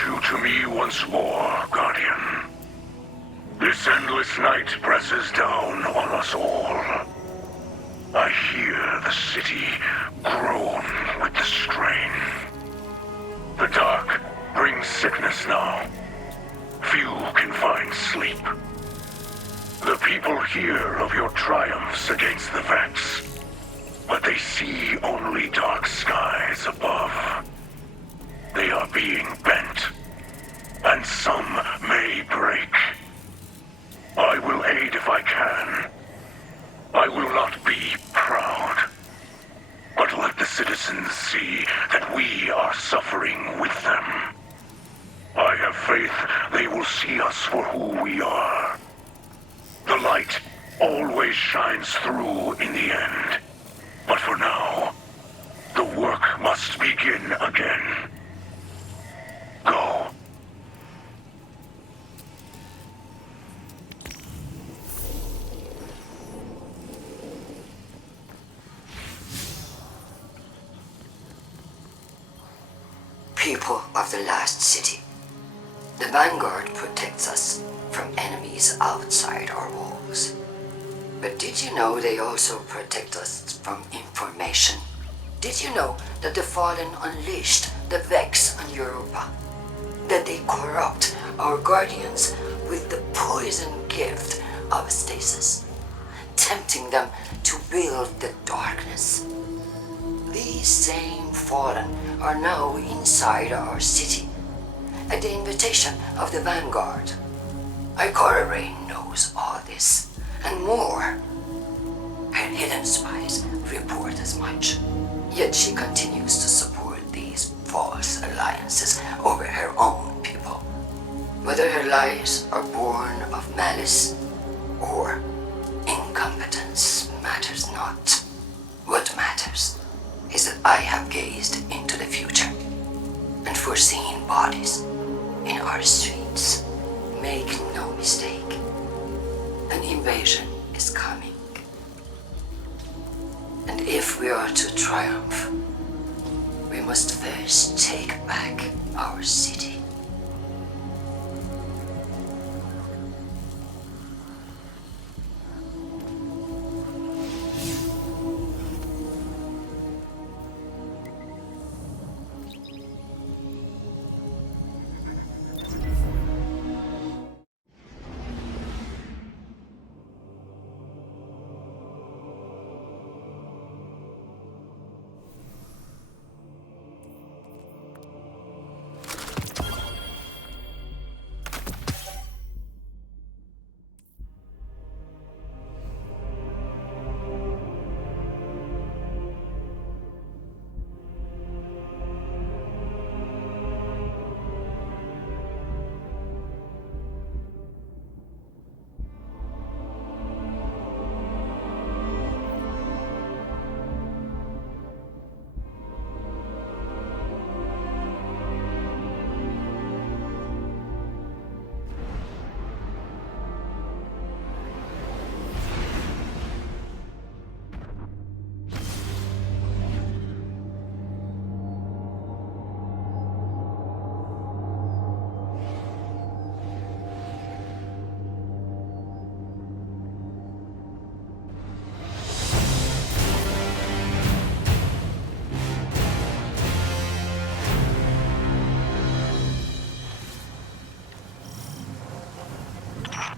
you to me once more, Guardian. This endless night presses down on us all. I hear the city groan with the strain. The dark brings sickness now. Few can find sleep. The people hear of your triumphs against the Vex, but they see only dark skies above. They are being bent, and some may break. I will aid if I can. I will not be proud, but let the citizens see that we are suffering with them. I have faith they will see us for who we are. The light always shines through in the end. But for now, the work must begin again. Go. People of the Last City. The Vanguard protects us from enemies outside our walls. But did you know they also protect us from information? Did you know that the Fallen unleashed the Vex on Europa? That they corrupt our Guardians with the poison gift of stasis, tempting them to build the darkness? These same Fallen are now inside our city, at the invitation of the Vanguard. Ikora Rain knows all this, and more. Her hidden spies report as much, yet she continues to support these false alliances over her own people. Whether her lies are born of malice or incompetence matters not. What matters is that I have gazed into the future and foreseen bodies in our streets. Make no mistake, an invasion is coming. And if we are to triumph, we must first take back our city.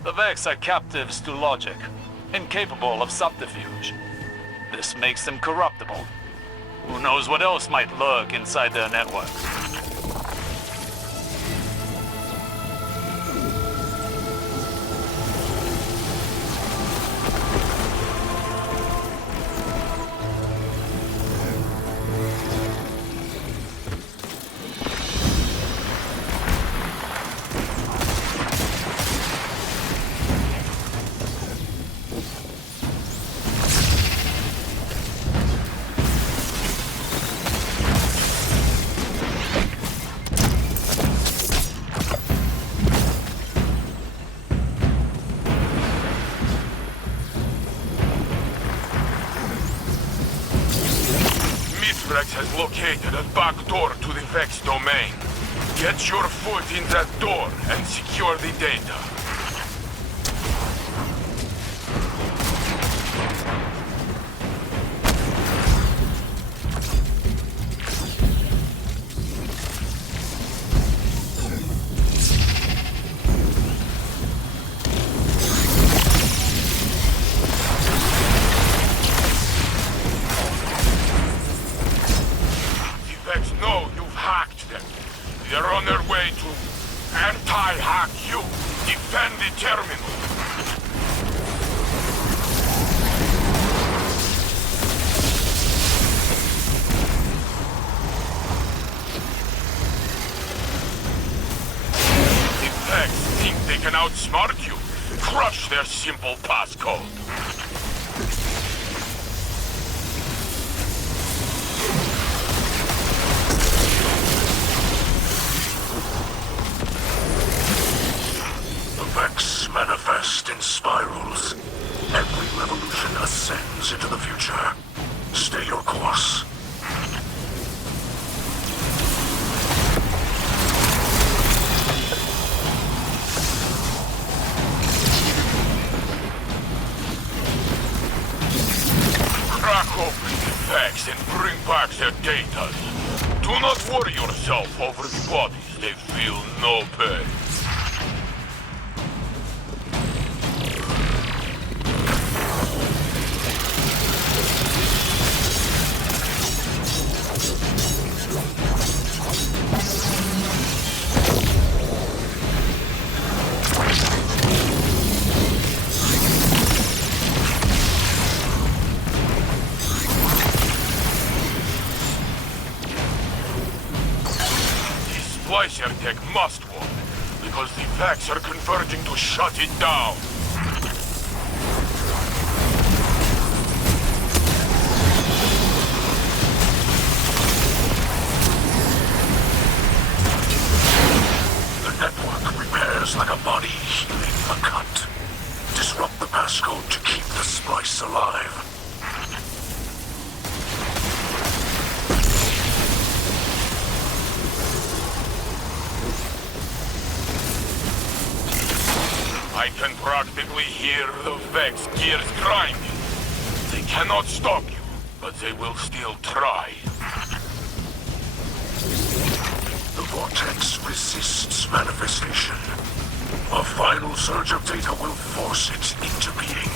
The Vex are captives to logic, incapable of subterfuge. This makes them corruptible. Who knows what else might lurk inside their networks? Has located a back door to the Vex domain. Get your foot in that door and secure the data. They're on their way to anti-hack you. Defend the terminal. The Vex think they can outsmart you. Crush their simple passcode. Vex manifest in spirals. Every revolution ascends into the future. Stay your course. Crack open the Vex and bring back their data. Do not worry yourself over the bodies. They feel no pain. Splicer tech must work, because the Vex are converging to shut it down. The network repairs like a body healing a cut. Disrupt the passcode to keep the Splice alive. I can practically hear the Vex gears grinding. They cannot stop you, but they will still try. The vortex resists manifestation. A final surge of data will force it into being.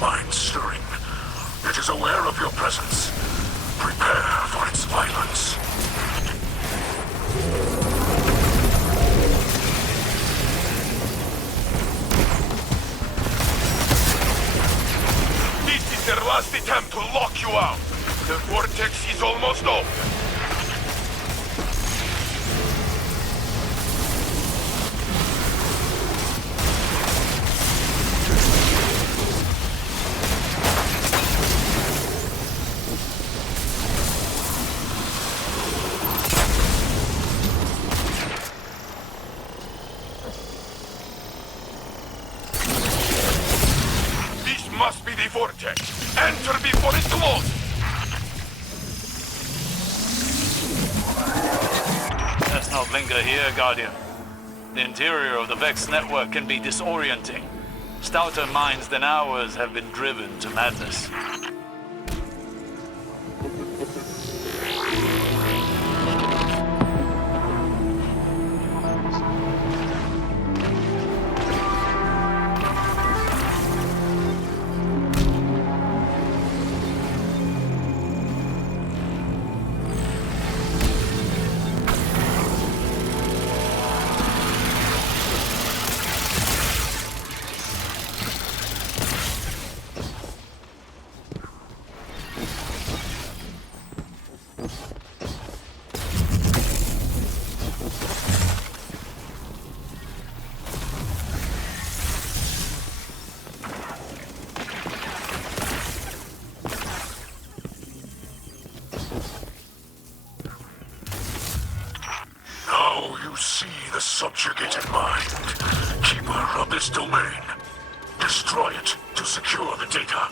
Mind stirring. It is aware of your presence. Prepare for its violence. This is their last attempt to lock you out. The vortex is almost open. Must be the vortex. Enter before it closes. Let's not linger here, Guardian. The interior of the Vex network can be disorienting. Stouter minds than ours have been driven to madness. subjugate in mind. Keeper of this domain. Destroy it to secure the data.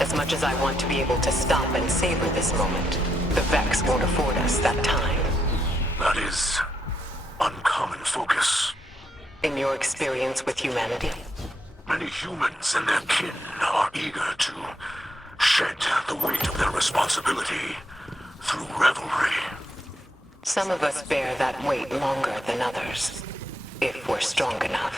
As much as I want to be able to stop and savor this moment, the Vex won't afford us that time. That is uncommon focus. In your experience with humanity? Many humans and their kin are eager to shed the weight of their responsibility through revelry. Some of us bear that weight longer than others, if we're strong enough.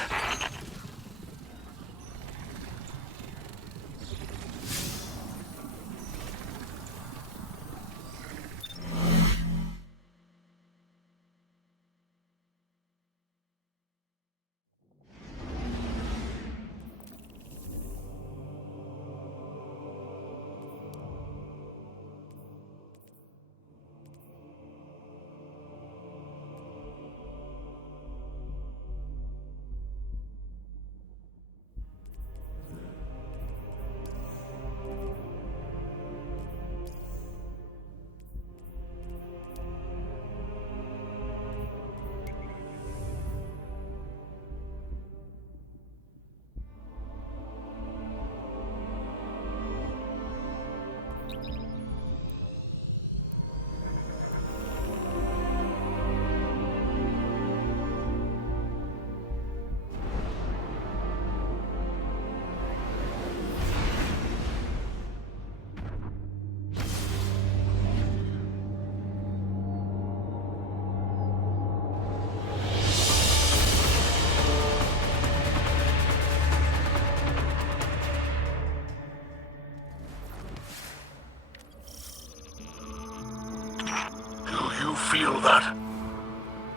Feel that?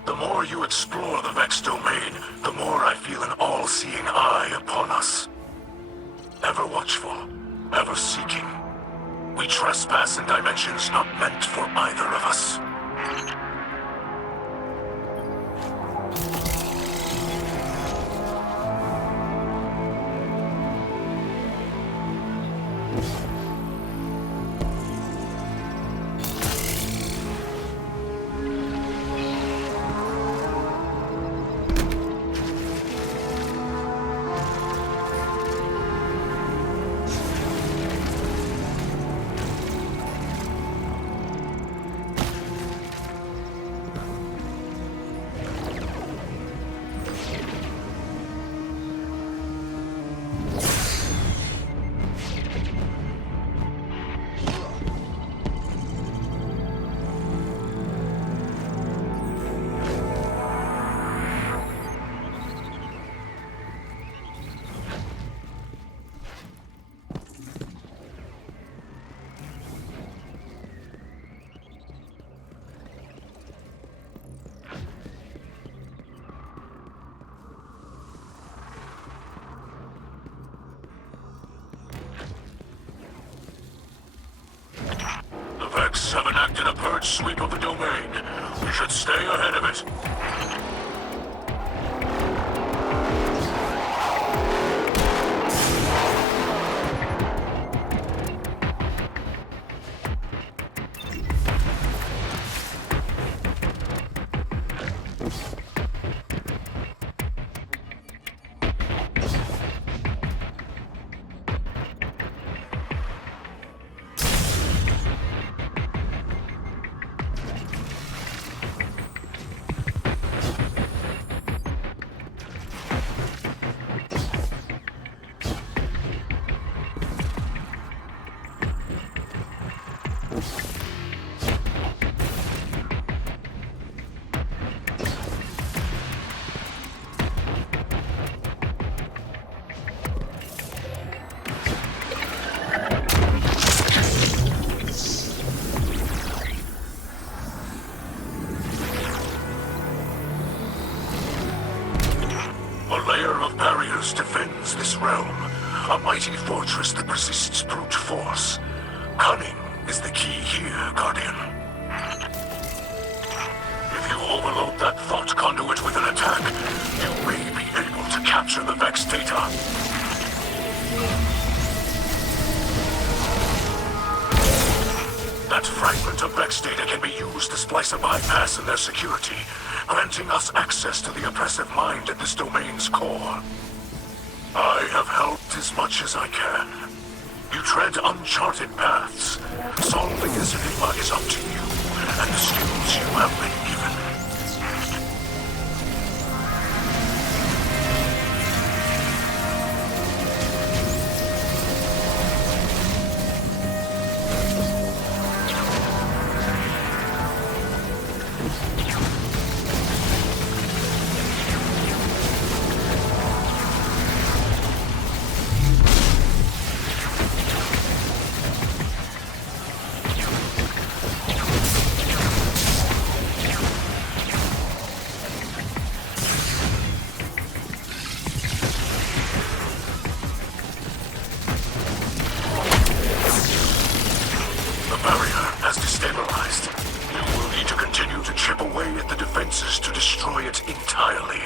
The more you explore the Vex domain, the more I feel an all-seeing eye upon us. Ever watchful, ever seeking. We trespass in dimensions not meant for either of us. large sweep of the domain. We should stay ahead of it. Defends this realm, a mighty fortress that resists brute force. Cunning is the key here, Guardian. If you overload that thought conduit with an attack, you may be able to capture the Vex data. That fragment of Vex data can be used to splice a bypass in their security, granting us access to the oppressive mind at this domain's core. I have helped as much as I can. You tread uncharted paths. Solving this enigma is up to you, and the skills you have been given. To destroy it entirely.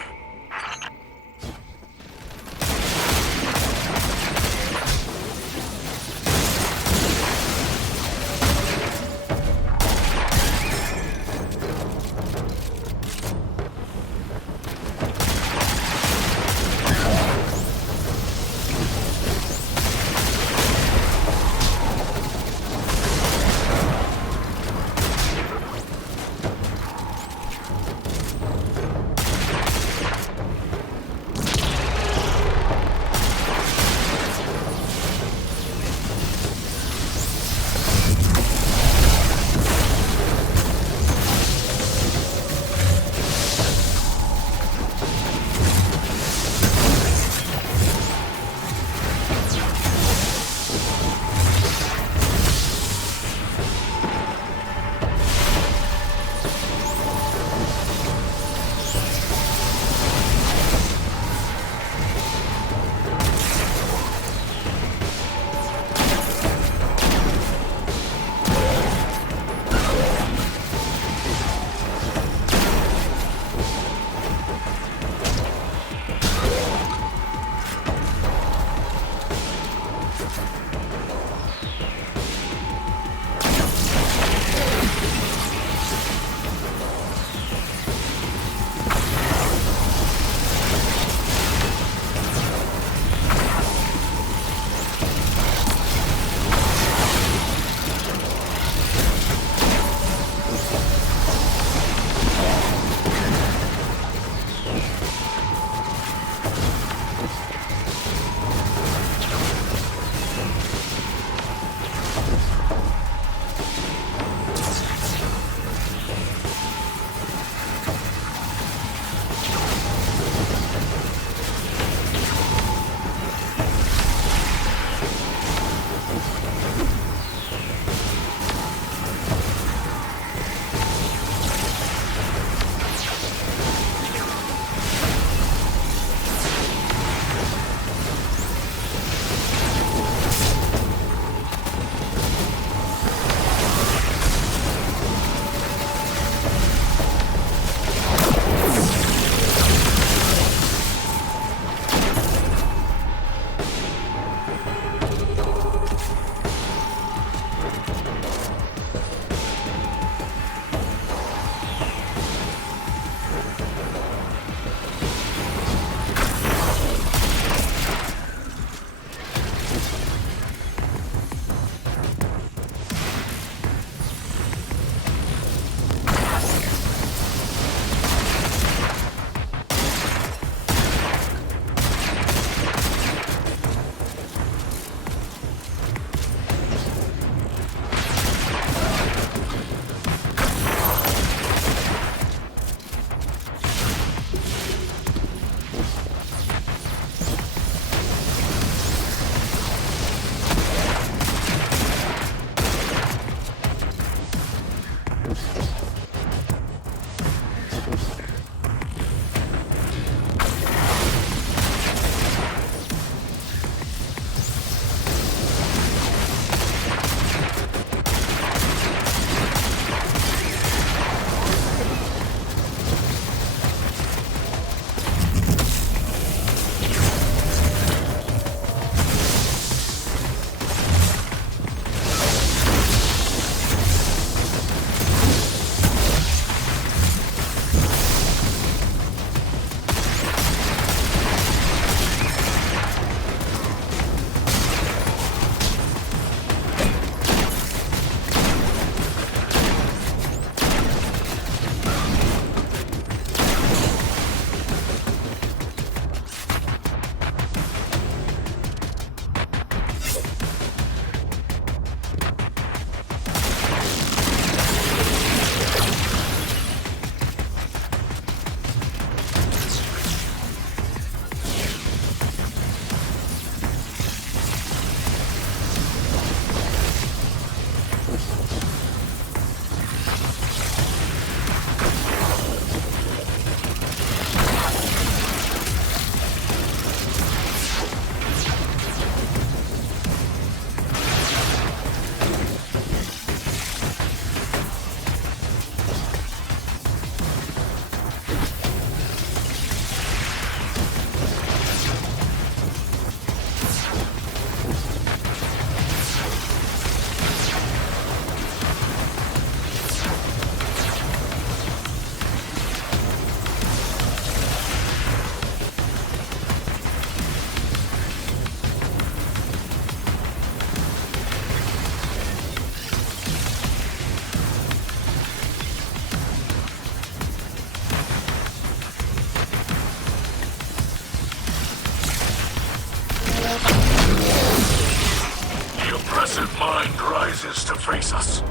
rises to face us,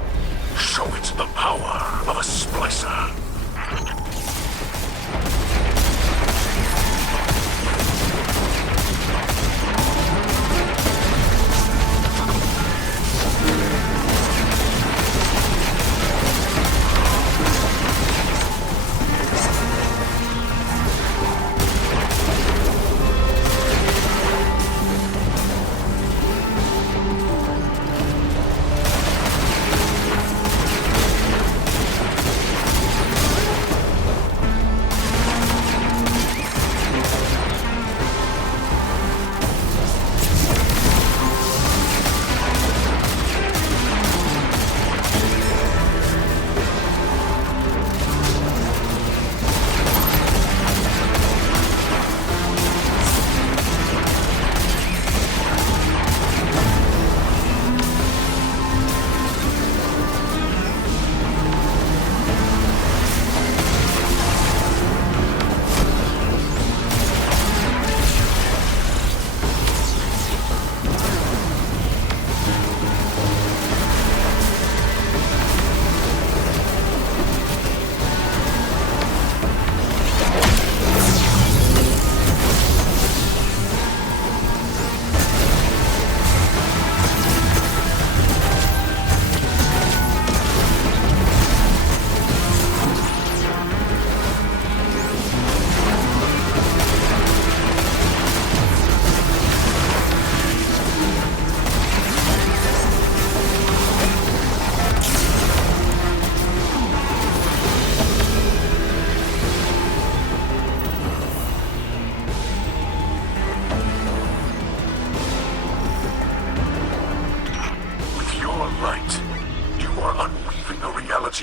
show it the power of a Splicer.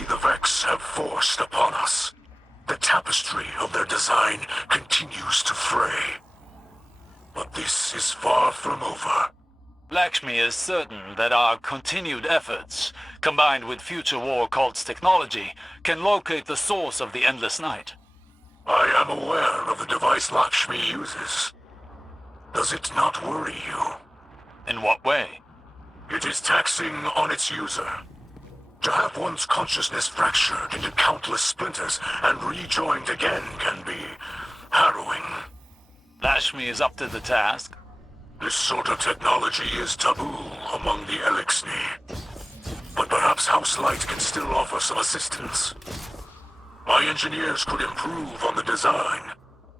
The Vex have forced upon us. The tapestry of their design continues to fray. But this is far from over. Lakshmi is certain that our continued efforts, combined with future war cult's technology, can locate the source of the Endless Night. I am aware of the device Lakshmi uses. Does it not worry you? In what way? It is taxing on its user. To have one's consciousness fractured into countless splinters and rejoined again can be harrowing. Lakshmi is up to the task. This sort of technology is taboo among the Elixni. But perhaps House Light can still offer some assistance. My engineers could improve on the design,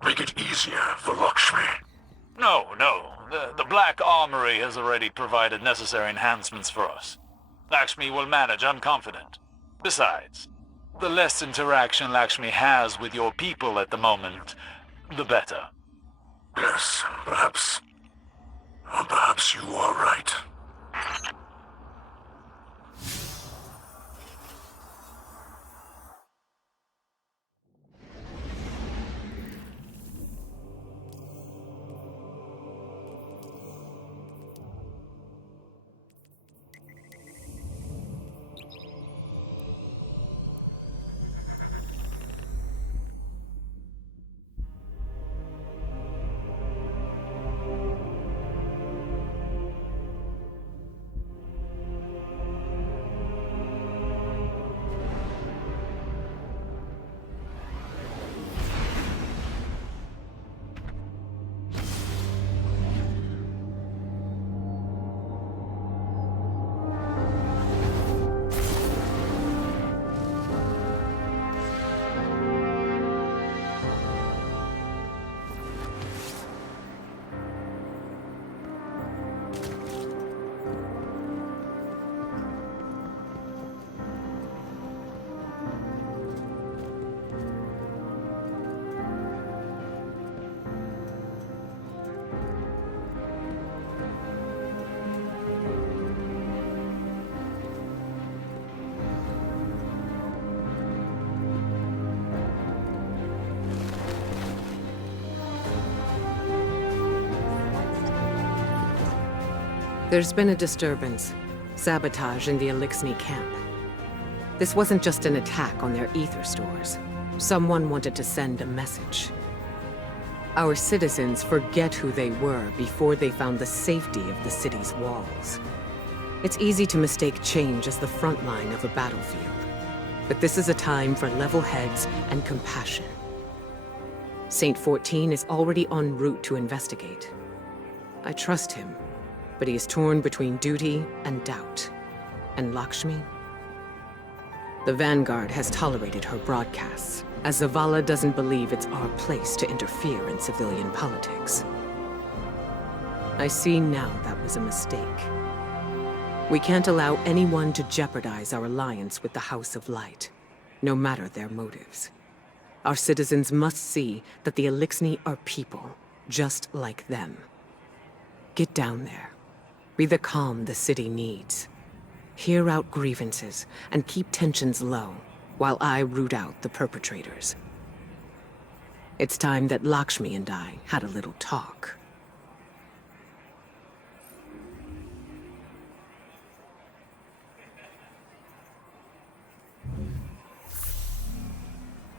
make it easier for Lakshmi. No. The Black Armory has already provided necessary enhancements for us. Lakshmi will manage, I'm confident. Besides, the less interaction Lakshmi has with your people at the moment, the better. Yes, perhaps you are right. There's been a disturbance. Sabotage in the Elixni camp. This wasn't just an attack on their ether stores. Someone wanted to send a message. Our citizens forget who they were before they found the safety of the city's walls. It's easy to mistake change as the front line of a battlefield. But this is a time for level heads and compassion. Saint 14 is already en route to investigate. I trust him, but he is torn between duty and doubt. And Lakshmi? The Vanguard has tolerated her broadcasts, as Zavala doesn't believe it's our place to interfere in civilian politics. I see now that was a mistake. We can't allow anyone to jeopardize our alliance with the House of Light, no matter their motives. Our citizens must see that the Elixni are people, just like them. Get down there. Be the calm the city needs. Hear out grievances and keep tensions low, while I root out the perpetrators. It's time that Lakshmi and I had a little talk.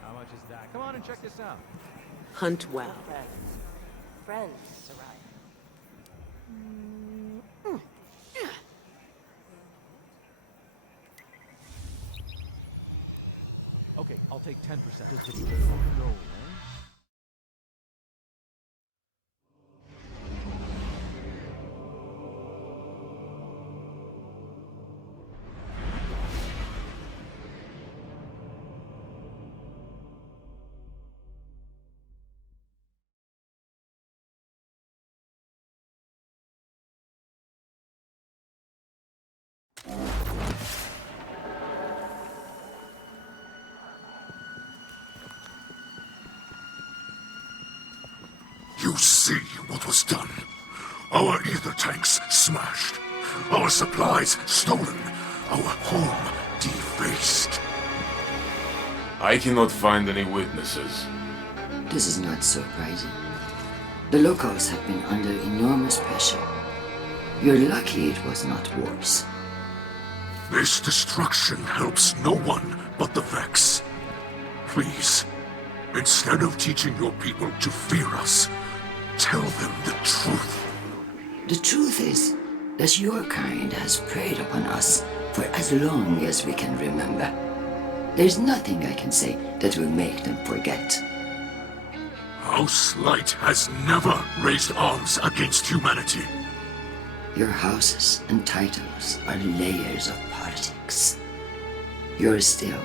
How much is that? Come on and check this out. Hunt well. Friends arrive. Okay, I'll take 10%. Does the no, You see what was done. Our ether tanks smashed. Our supplies stolen. Our home defaced. I cannot find any witnesses. This is not surprising. The locals have been under enormous pressure. You're lucky it was not worse. This destruction helps no one but the Vex. Please, instead of teaching your people to fear us, tell them the truth. The truth is that your kind has preyed upon us for as long as we can remember. There's nothing I can say that will make them forget. House Light has never raised arms against humanity. Your houses and titles are layers of politics. You're still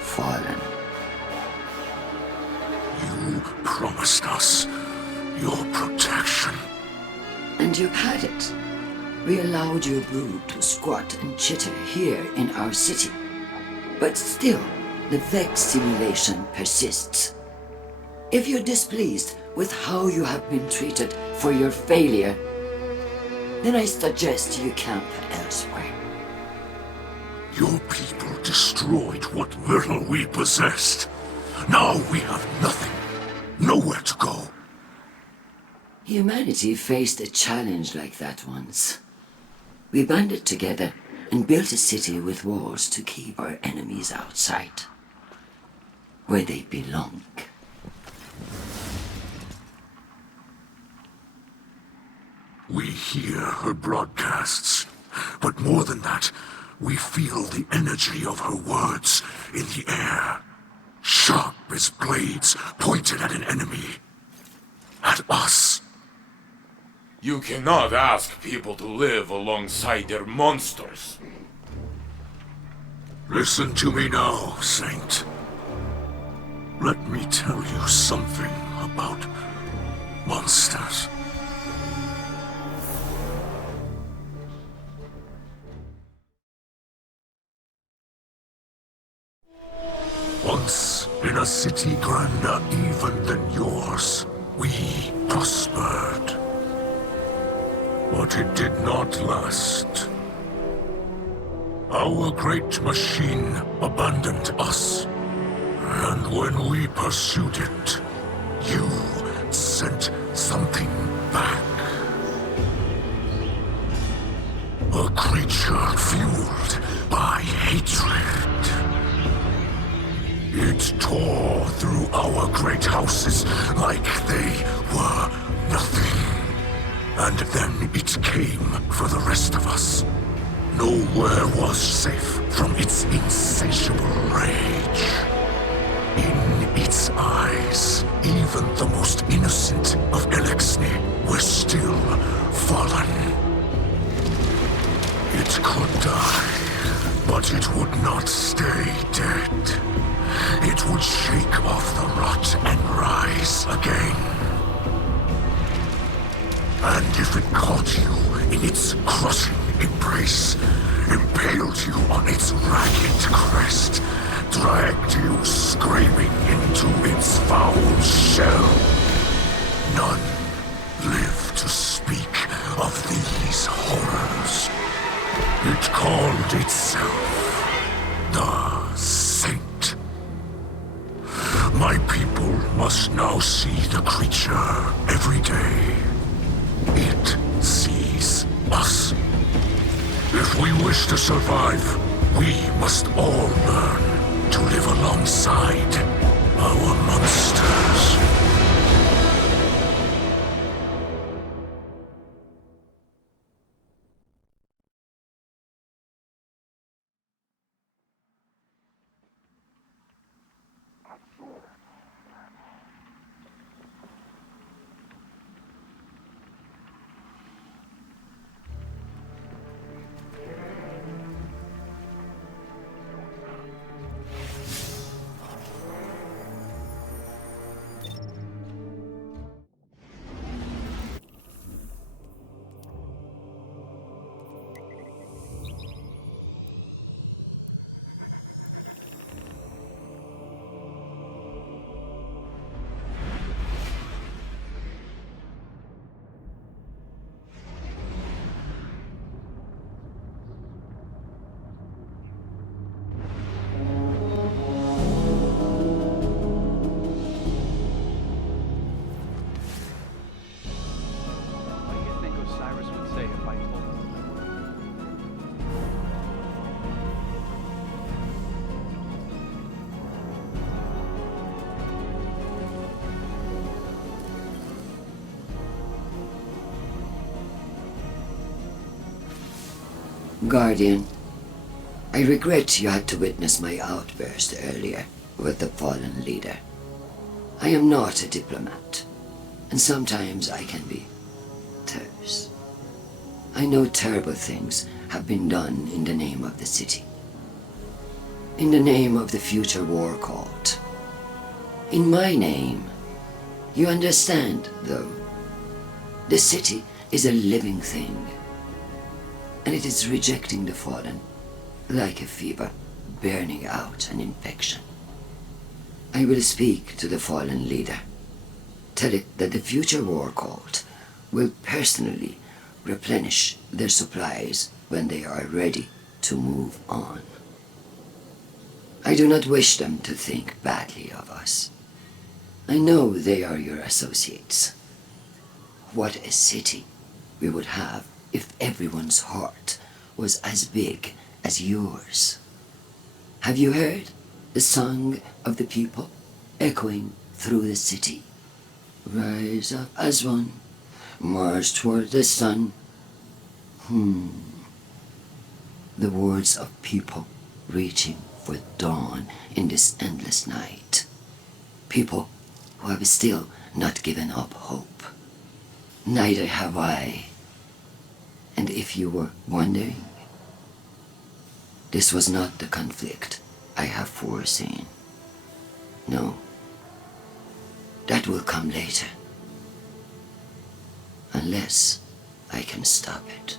fallen. You promised us your protection. And you've had it. We allowed your brood to squat and chitter here in our city. But still, the Vex simulation persists. If you're displeased with how you have been treated for your failure, then I suggest you camp elsewhere. Your people destroyed what little we possessed. Now we have nothing. Nowhere to go. Humanity faced a challenge like that once. We banded together and built a city with walls to keep our enemies outside, where they belong. We hear her broadcasts, but more than that, we feel the energy of her words in the air, sharp as blades pointed at an enemy. At us. You cannot ask people to live alongside their monsters. Listen to me now, Saint. Let me tell you something about monsters. Once, in a city grander even than yours, we prospered. But it did not last. Our great machine abandoned us. And when we pursued it, you sent something back. A creature fueled by hatred. It tore through our great houses like they were nothing. And then it came for the rest of us. nowhere was safe from its insatiable rage. In its eyes, even the most innocent of Elixni were still fallen. It could die, but it would not stay dead. It would shake off the rot and rise again. And if it caught you in its crushing embrace, impaled you on its ragged crest, dragged you screaming into its foul shell, none live to speak of these horrors. It called itself the Saint. My people must now see the creature every day. It sees us. If we wish to survive, we must all learn to live alongside our monsters. What do you think Osiris would say if I told him? Guardian, I regret you had to witness my outburst earlier with the fallen leader. I am not a diplomat, and sometimes I can be terse. I know terrible things have been done in the name of the city. In the name of the future war cult. In my name. You understand, though. The city is a living thing, and it is rejecting the fallen, like a fever burning out an infection. I will speak to the fallen leader. Tell it that the future war cult will personally replenish their supplies when they are ready to move on. I do not wish them to think badly of us. I know they are your associates. What a city we would have if everyone's heart was as big as yours. Have you heard the song of the people echoing through the city? Rise up as one, march toward the sun. The words of people reaching for dawn in this endless night. People who have still not given up hope. Neither have I. And if you were wondering, this was not the conflict I have foreseen. No, that will come later. Unless I can stop it.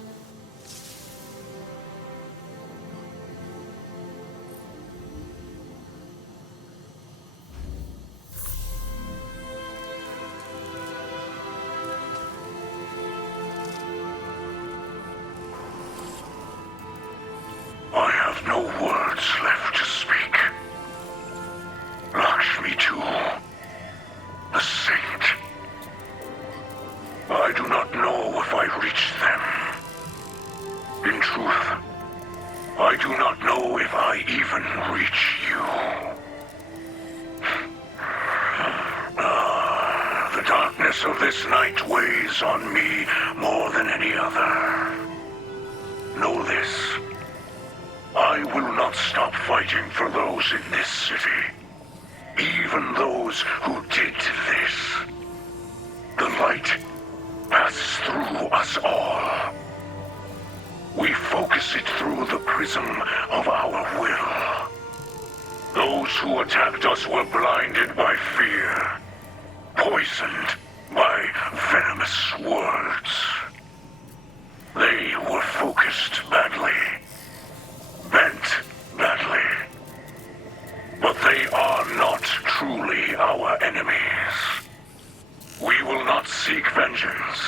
I have no words left to speak. Lakshmi too, the saint. I do not know if I reached them. In truth, I do not know if I even reach you. The darkness of this night weighs on me more than any other. Know this. this. I will not stop fighting for those in this city. Even those who did this. The light passes through us all. We focus it through the prism of our will. Those who attacked us were blinded by fear, poisoned by venomous words. They were focused badly, bent badly. But they are not truly our enemies. We will not seek vengeance.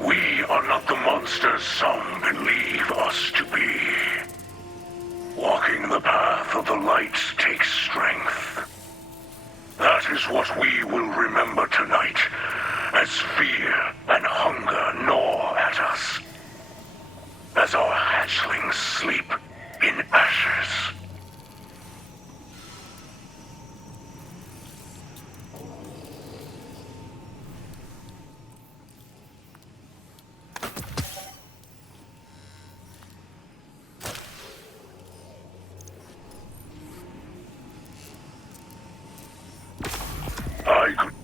We are not the monsters some believe us to be. Walking the path of the light takes strength. That is what we will remember tonight, as fear and hunger gnaw at us. As our hatchlings sleep in ashes. I could